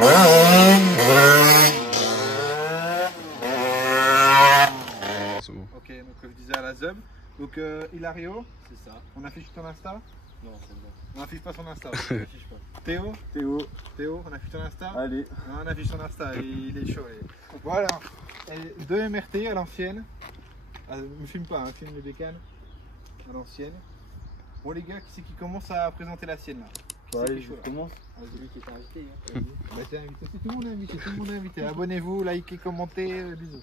Ok, donc je disais à la ZUB. Donc Hilario, C'est ça. on affiche ton Insta? Non, c'est bon. On affiche pas son Insta. On affiche pas. Théo, Théo, on affiche ton Insta? allez. Non, on affiche son Insta, il est chaud. Voilà, et 2 MRT à l'ancienne. Ah, me filme pas, hein, filme les bécanes à l'ancienne. Bon les gars, qui c'est qui commence à présenter la sienne là? Qui c'est qui est Allez, chaud, je là? commence. C'est lui qui est invité. Hein. Bah, t'es invité, tout le monde est invité, tout le monde est invité. Abonnez-vous, likez, commentez, bisous.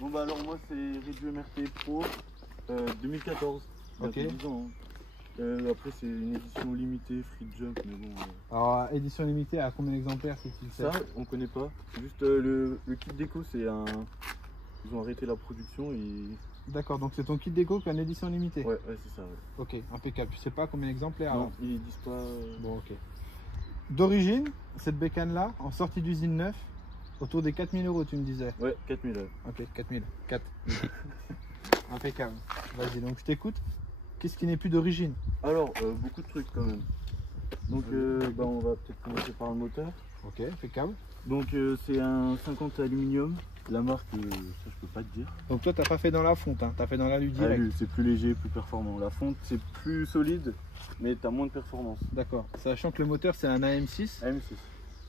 Bon bah alors moi c'est Réduit MRT Pro 2014. Il y a Ok. 10 ans. Hein. Après c'est une édition limitée, free jump, mais bon. Alors, édition limitée, à combien d'exemplaires si tu le sais? Ça on connaît pas. Juste le kit déco c'est un. Ils ont arrêté la production et. D'accord, donc c'est ton kit déco qui est en édition limitée? Ouais, c'est ça. Ouais. Ok, impeccable. Tu sais pas combien d'exemplaires? Non, ils disent pas. Bon, ok. D'origine, cette bécane là, en sortie d'usine neuf, autour des 4000 €, tu me disais? Ouais, 4000. Ok, 4000. 4000. Impeccable. Vas-y, donc je t'écoute. Qu'est-ce qui n'est plus d'origine? Alors, beaucoup de trucs quand même. Donc bah, on va peut-être commencer par le moteur. Ok, impeccable. Donc c'est un 50 aluminium. La marque, ça je peux pas te dire. Donc toi, t'as pas fait dans la fonte, hein, t'as fait dans l'alu direct. Alu, c'est plus léger, plus performant. La fonte, c'est plus solide, mais t'as moins de performance. D'accord. Sachant que le moteur, c'est un AM6. AM6.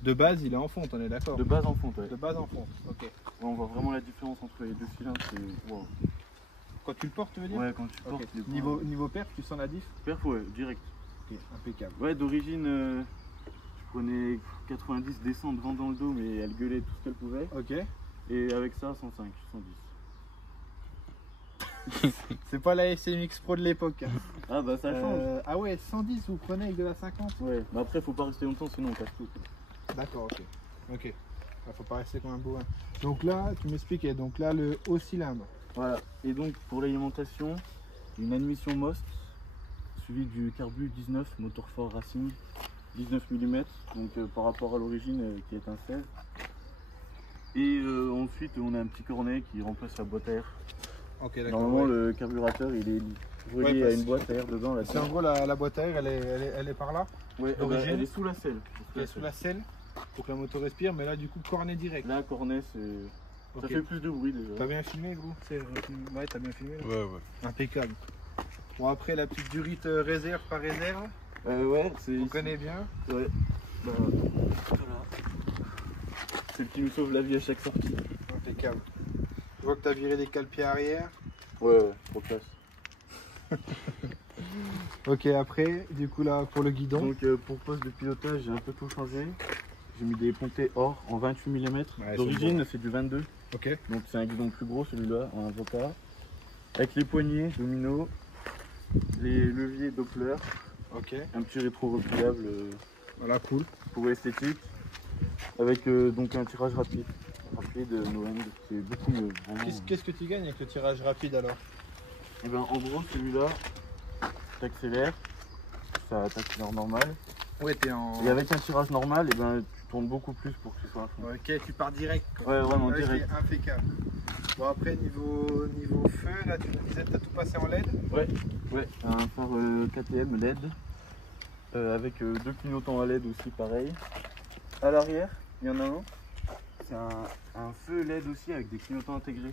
De base, il est en fonte, on est d'accord? De base en fonte, ouais. De base en fonte, ok. Ouais, on voit vraiment la différence entre les deux cylindres. C'est wow. Quand tu le portes, tu veux dire? Ouais, quand tu portes Ok. les points. Niveau perf, tu sens la diff? Perf, ouais, direct. Ok, impeccable. Ouais, d'origine, je prenais 90 descentes vent dans le dos, mais elle gueulait tout ce qu'elle pouvait. Ok. Et avec ça, 105, 110. C'est pas la SMX Pro de l'époque. Hein. Ah bah ça change. Ah ouais, 110, vous prenez avec de la 50? Ouais, mais après, faut pas rester longtemps, sinon on casse tout. D'accord, ok. Ok. Ah, faut pas rester comme un bourrin. Donc là, tu m'expliquais, donc là, le haut cylindre. Voilà, et donc pour l'alimentation, une admission MOST suivie du Carbu 19 moteur fort Racing 19 mm, donc par rapport à l'origine qui est un 16. Et ensuite on a un petit cornet qui remplace la boîte à air. Ok, d'accord. Normalement Ouais. le carburateur il est relié Ouais, à une boîte à air dedans. Là, C'est en gros la boîte à air, elle est par là. ouais, d'origine. elle est sous la selle. Elle est sous la selle pour que la moto respire, mais là du coup cornet direct. Là cornet c'est... Ok. Ça fait plus de bruit déjà. T'as bien filmé gros? Ouais, t'as bien filmé là. Ouais, ouais. Impeccable. Bon après la petite durite réserve par réserve, Ouais, c'est... on connaît bien. Ouais. Bah, voilà. C'est le qui nous sauve la vie à chaque sortie. Impeccable. Je vois que t'as viré des cale-pieds arrière. Ouais, trop classe. Ok, après, du coup là pour le guidon. Donc pour poste de pilotage, j'ai un peu tout changé. J'ai mis des pontées or en 28 mm. Ouais, D'origine, c'est du 22. Ok. Donc c'est un guidon plus gros celui-là, en avocat. Avec les poignées, domino, les leviers Doppler, Ok. un petit rétro repliable Voilà, cool. pour esthétique. Avec donc un tirage rapide. No-end, c'est beaucoup mieux. Vraiment. Qu'est-ce que tu gagnes avec le tirage rapide alors? Et ben en gros celui-là, t'accélères, ça t'accélère normal. Ouais, t'es en. Et avec un tirage normal, et ben tu tournes beaucoup plus pour que ce soit à fond. Ok, tu pars direct. Quoi. Ouais, vraiment Ouais, direct. c'est impeccable. Bon après niveau feu, là tu me disais que t'as tout passé en LED. Ouais, un phare KTM LED avec deux clignotants à LED aussi pareil. À l'arrière, il y en a un. C'est un feu LED aussi avec des clignotants intégrés.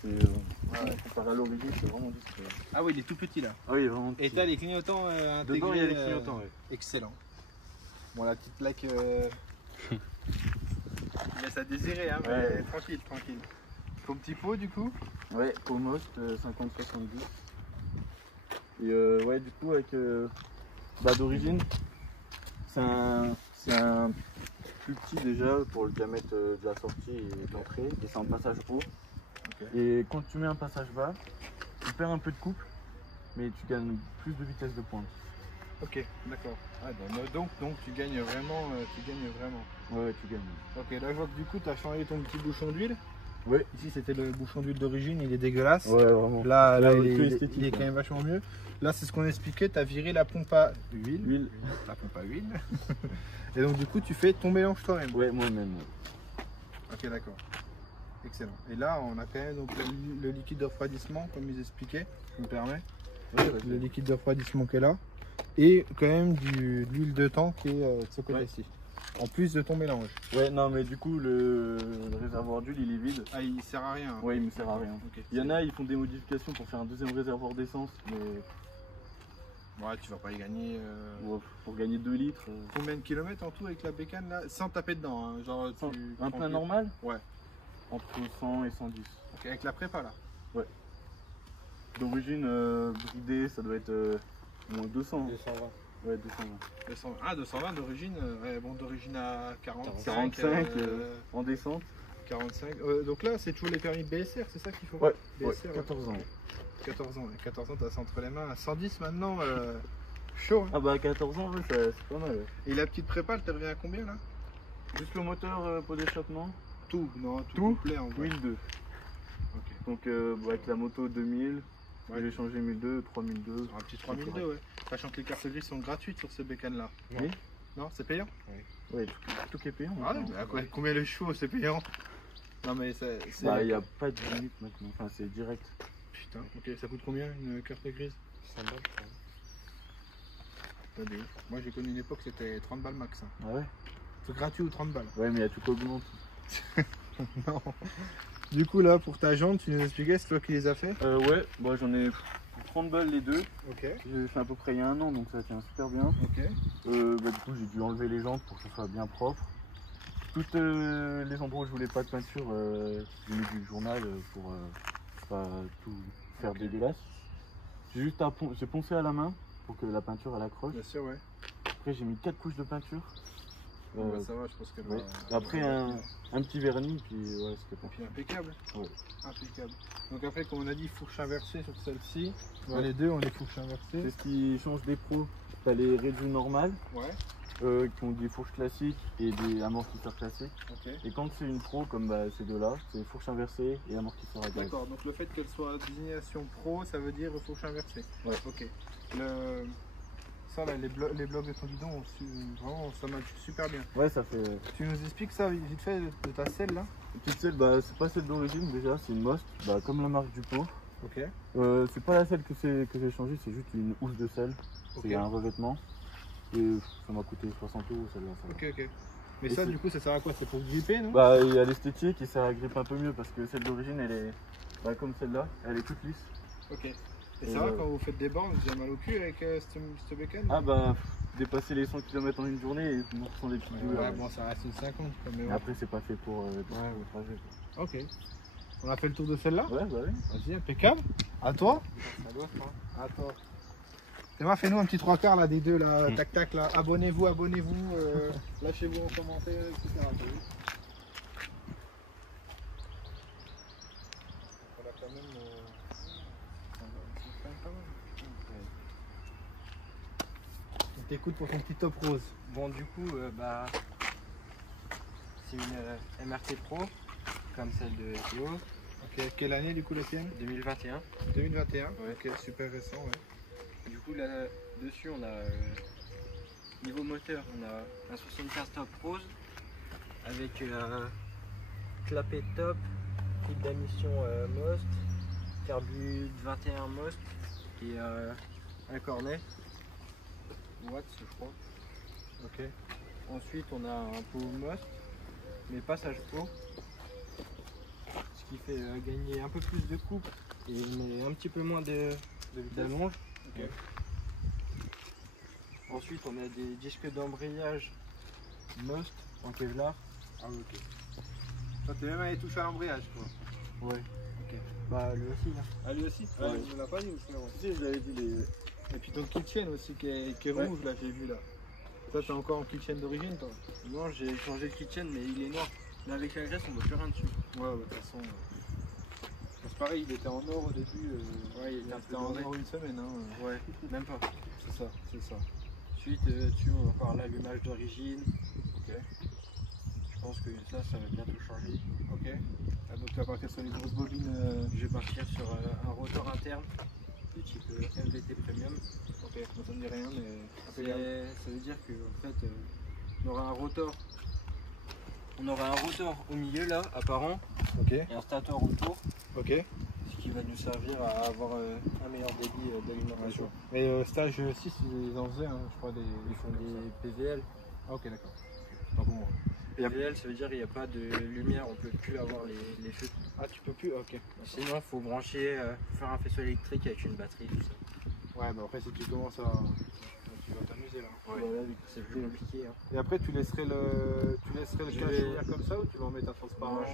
Comparé à l'origine, c'est vraiment discret. Ah oui, il est tout petit là. Ah oui, vraiment. Et t'as les clignotants intégrés. Dedans, il y a les clignotants, ouais. Excellent. Bon, la petite plaque laisse à désirer, hein, mais Ouais. tranquille. Ton petit pot du coup. Ouais, Pomost 50-70. Et ouais, du coup, avec d'origine, c'est un plus petit déjà pour le diamètre de la sortie et de l'entrée, et c'est en passage haut. Okay. Et quand tu mets un passage bas, tu perds un peu de couple, mais tu gagnes plus de vitesse de pointe. Ok, d'accord. Ah, donc tu gagnes vraiment. Ouais, tu gagnes. Ok, là je vois que du coup tu as changé ton petit bouchon d'huile. Ouais. Ici c'était le bouchon d'huile d'origine, il est dégueulasse. Ouais, vraiment. Là, Là, il plus est esthétique, quand même vachement mieux. Là c'est ce qu'on expliquait, tu as viré la pompe à huile. Huile. La pompe à huile. Et donc du coup tu fais ton mélange toi-même. Ouais, moi-même. Ok, d'accord. Excellent. Et là on a quand même donc, le liquide de refroidissement comme ils expliquaient, je me permets. Ouais, Le liquide de refroidissement qui est là. Et quand même de l'huile de temps qui est de ce côté-ci. En plus de ton mélange. Ouais, non, mais du coup, le réservoir d'huile, il est vide. Ah, il sert à rien. Ouais, il me sert à rien. Ok. Il y en a, ils font des modifications pour faire un deuxième réservoir d'essence, mais Ouais, tu vas pas y gagner. ouais, pour gagner 2 litres. Combien de kilomètres en tout avec la bécane là? Sans taper dedans, hein. Genre Sans- tu un plein remplis- normal? Ouais. Entre 100 et 110. Ok, avec la prépa là. D'origine bridée, ça doit être au moins 200. 220. Ouais, 220. 220 d'origine. Ouais, bon, d'origine à 45. 45 en descente. 45. Donc là, c'est toujours les permis BSR, c'est ça qu'il faut? Ouais, BSR, 14 ans. 14 ans, ouais. 14 ans, t'as ça entre les mains. À 110 maintenant, chaud. Hein. Ah bah à 14 ans, ouais, c'est pas mal. Ouais. Et la petite prépa, elle te revient à combien là? Juste le moteur, pot d'échappement, Tout, non, tout, Tout complet en vrai. 1002. Ok. Donc bah, avec la moto 2000, Ouais. j'ai changé 1002, 3002. Un petit 3002, ouais. Sachant que les cartes grises sont gratuites sur ce bécane là. Oui. Non, c'est payant? Ouais, tout est payant. Ah ouais, maintenant. mais à quoi- combien le chevaux, c'est payant? Non mais c'est... Bah il n'y a pas de limite maintenant, enfin c'est direct. Putain, ok, ça coûte combien une carte grise? 100 balles, je crois. Pas de ouf. Moi j'ai connu une époque, c'était 30 balles max. Hein. Ah ouais? C'est gratuit ou 30 balles? Ouais, mais il y a tout augmente. Non. Du coup là, pour ta jante, tu nous expliquais, c'est toi qui les as fait? Ouais, bah j'en ai pour 30 balles les deux. Ok. J'ai fait à peu près il y a un an, donc ça tient super bien. Ok. Bah, du coup j'ai dû enlever les jantes pour que ce soit bien propre. Toutes les endroits où je voulais pas de peinture, j'ai mis du journal pour pas tout faire dégueulasse. J'ai juste j'ai poncé à la main pour que la peinture elle accroche. Bien sûr, ouais. Après j'ai mis 4 couches de peinture. Bah, ça va, je pense que... Ouais. Après un petit vernis, puis ouais, c'était pas. Puis impeccable. Ouais. Impeccable. Donc après, comme on a dit, fourche inversée sur celle-ci. Ouais. Les deux, on est fourche C'est inversée. ce qui change des pros. T'as les réduits normales Ouais. qui ont des fourches classiques et des amortisseurs classiques. Ok. Et quand c'est une pro comme bah, ces deux là, c'est fourche inversée et amortisseur à gaz. D'accord, donc le fait qu'elle soit désignation pro, ça veut dire fourche inversée. Ouais. Ok. Ça là, les blocs de ton guidon, vraiment, ça match super bien. Ouais, ça fait. Tu nous expliques ça vite fait de ta selle là? Une petite selle, bah, c'est pas celle d'origine déjà, c'est une Most, bah, comme la marque du pot. Ok. C'est pas la selle que j'ai changée, c'est juste une housse de selle. Ok. C'est un revêtement. Et ça m'a coûté 60 € celle-là. Ça va. Ok, ok. Mais Et ça, c'est- du coup, ça sert à quoi? C'est pour gripper, non? Bah, il y a l'esthétique et ça agrippe un peu mieux parce que celle d'origine elle est bah, comme celle-là, elle est toute lisse. Ok. Et Et ça va quand vous faites des bornes, vous avez mal au cul avec cette bécane? Ah bah, dépasser les 100 km en une journée et on ressent des petites douleurs. Ouais, bon, ça reste une 50. Quoi, mais Mais ouais. après, c'est pas fait pour le trajet. Quoi. Ok. On a fait le tour de celle-là? Ouais, bah oui. Vas-y, impeccable. À toi? À toi. Théma, fais-nous un petit trois quarts là des deux là, tac tac là. Abonnez-vous, lâchez-vous en commentaire, etc. Voilà quand même. C'est quand même pas mal. On t'écoute pour ton petit top rose. Bon, du coup, bah, c'est une MRT Pro, comme celle de Théo, Ok, quelle année du coup la tienne? 2021. 2021. Ouais. Ok, super récent, ouais. Du coup, là-dessus, on a, niveau moteur, on a un 75 top rose, avec clapet top, kit d'admission Most, carbu 21 Most, et un cornet, watts je crois. Ok. Ensuite, on a un pot Most, mais passage haut, ce qui fait gagner un peu plus de coupe et mais un petit peu moins d'allonge. Ok. Ensuite, on a des disques d'embrayage Most en Kevlar. Ah ok. Toi t'es même allé toucher à l'embrayage quoi. Ouais. Bah, lui aussi. Hein. Ah lui aussi? Ouais. Il me l'a pas dit ou sinon? Si, je l'avais dit les. Et puis ton kitchen aussi qui est Ouais. rouge là, j'ai vu là. Toi t'es encore en kitchen d'origine toi? Non, j'ai changé le kitchen, mais il est noir. Mais avec la graisse, on voit plus rien dessus. Ouais, de toute façon. C'est pareil, il était en or au début. Ouais, il était un peu était en doré. or une semaine. Hein. Ouais, même pas. C'est ça, c'est ça. Ensuite, dessus, on va voir l'allumage d'origine. Ok. Je pense que ça va bientôt changer. Ok. Ah, donc tu vas partir sur les grosses bobines. Je vais partir sur un rotor interne de type MVT Premium. Ok, moi ça me dit rien, mais. Ça veut dire que en fait, on aura un rotor au milieu là, apparent, Ok. et un stator autour, Ok. ce qui va nous servir à avoir un meilleur débit d'alimentation. Mais stage 6, ils en faisaient, hein, je crois, ils font Des PVL. Ah, ok, d'accord. Ah bon. Et après- Réel, ça veut dire qu'il n'y a pas de lumière, on peut plus avoir les feux. Ah, tu peux plus. Ok. Sinon, il faut brancher, faire un faisceau électrique avec une batterie, tout ça. Ouais, mais après si tu commences à, tu vas t'amuser là. Ouais, Voilà, c'est plus compliqué. Hein. Et après tu laisserais le Je cache vais- ouvert comme ça ou tu vas en mettre un transparent? Moi,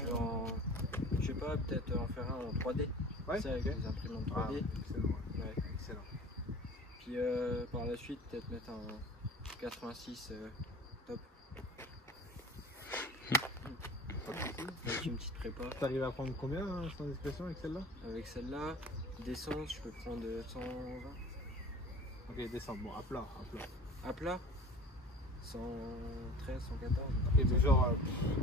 je sais pas, peut-être en faire un en 3D. Ouais, Ça, avec ok. les imprimantes Ah, 3D. excellent. Ouais. Excellent. Puis par la suite, peut-être mettre un 86 top. Avec une petite prépa. T'arrives à prendre combien hein, sans discrétion avec celle-là? Avec celle-là, descente, je peux prendre 120. Ok, descends. Bon, à plat, à plat. À plat 113, 114. Ok, mais genre,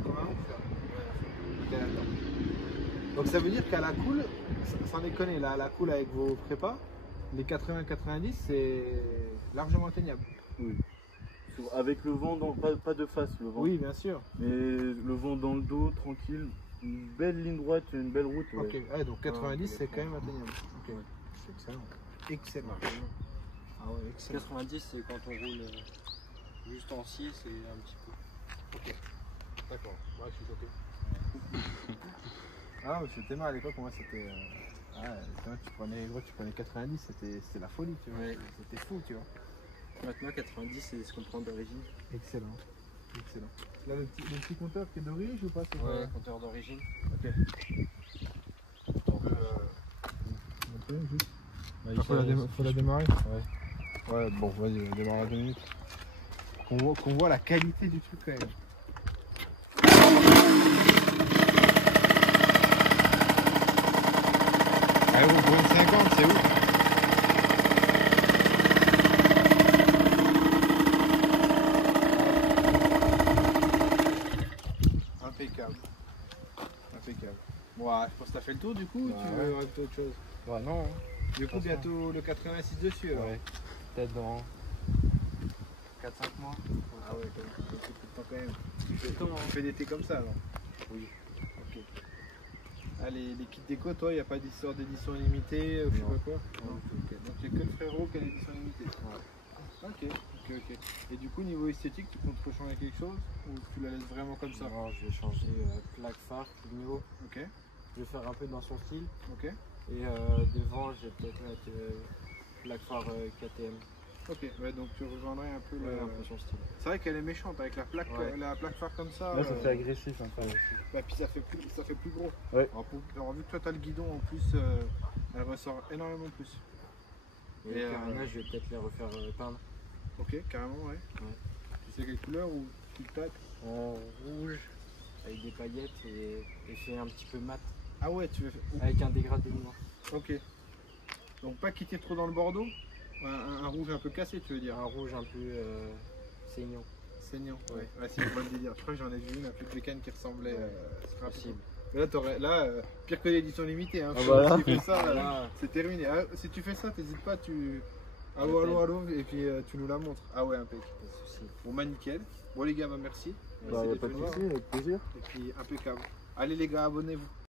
comme un ouf, là. Ouais, Ok, d'accord. Donc ça veut dire qu'à la cool, sans déconner, là, à la cool avec vos prépas, les 80-90 c'est largement atteignable. Oui. Avec le vent, pas de face, le vent. Oui, bien sûr. Mais le vent dans le dos, tranquille. Une belle ligne droite, une belle route. Ouais. Ok, ouais, donc 90 Ah, c'est quand même atteignable. Ok, Ouais. c'est excellent. Excellent. largement. Ah ouais, excellent. 90, c'est quand on roule juste en 6 et un petit peu. Ok, d'accord. Ouais, je suis choqué. Ah, mais c'était mal à l'époque, moi c'était. Tu prenais 90, c'était la folie, tu vois. Ouais. C'était fou, tu vois. Maintenant, 90, c'est ce qu'on prend d'origine. Excellent. Excellent. Là, le petit compteur qui est d'origine ou pas? Ouais, compteur d'origine. Ok. Bah, Faut la démarrer. Ouais. Ouais, bon, vas-y, on démarre à 2 minutes. Qu'on voit la qualité du truc quand même. Ah oui, pour une 50, c'est ouf. Impeccable. Impeccable. Bon, je pense que t'as fait le tour du coup, ou Ouais. tu veux rajouter autre chose? Ouais, non. Du coup, bientôt le 86 dessus alors. Ouais. Peut-être dans 4-5 mois. Ah ouais, quand même. Tout le temps quand même. Tu fais d'été comme ça alors? Oui. Ok. Ah, les kits déco, toi, il n'y a pas d'histoire d'édition limitée, je sais Non. pas quoi? Non. Ok. Donc il n'y a que le frérot qui a l'édition limitée. Ok. Et du coup, niveau esthétique, tu comptes changer quelque chose ou tu la laisses vraiment comme ça? Non, je vais changer plaque phare, clignot. Ok. Je vais faire un peu dans son style. Ok. Et devant, je vais peut-être mettre plaque phare KTM. Ok. Ouais, donc tu rejoindrais un peu Ouais, le. un peu son style. C'est vrai qu'elle est méchante avec la plaque, Ouais. la plaque phare comme ça. Là, ça fait agressif un peu. Bah, puis ça fait plus gros. Ouais. Alors, vu que toi tu as le guidon en plus, elle ressort énormément plus. Et Et, carrément, je vais peut-être les refaire peindre Ok, carrément, ouais. Tu sais quelle couleur ou tu le tapes? en rouge avec des paillettes et fait un petit peu mat Ah ouais, tu veux. avec un dégradé noir. Ok. Donc pas quitter trop dans le bordeaux. Un rouge un peu cassé, tu veux dire. Un rouge un peu saignant. Saignant. Ouais, c'est une bonne délire. Je crois que j'en ai vu une un peu de bécane qui ressemblait. C'est possible. Mais là, pire que l'édition limitée. Hein. Ah bah là. Si tu fais ça, Là, c'est terminé. Ah, si tu fais ça, t'hésites pas, Allô, et puis tu nous la montres. Ah ouais, impeccable. pas de soucis. Bon, bah nickel. Bon, les gars, bah merci. Bah, Merci pas de d'être venus. soucis, avec plaisir. Et puis impeccable. Allez, les gars, abonnez-vous.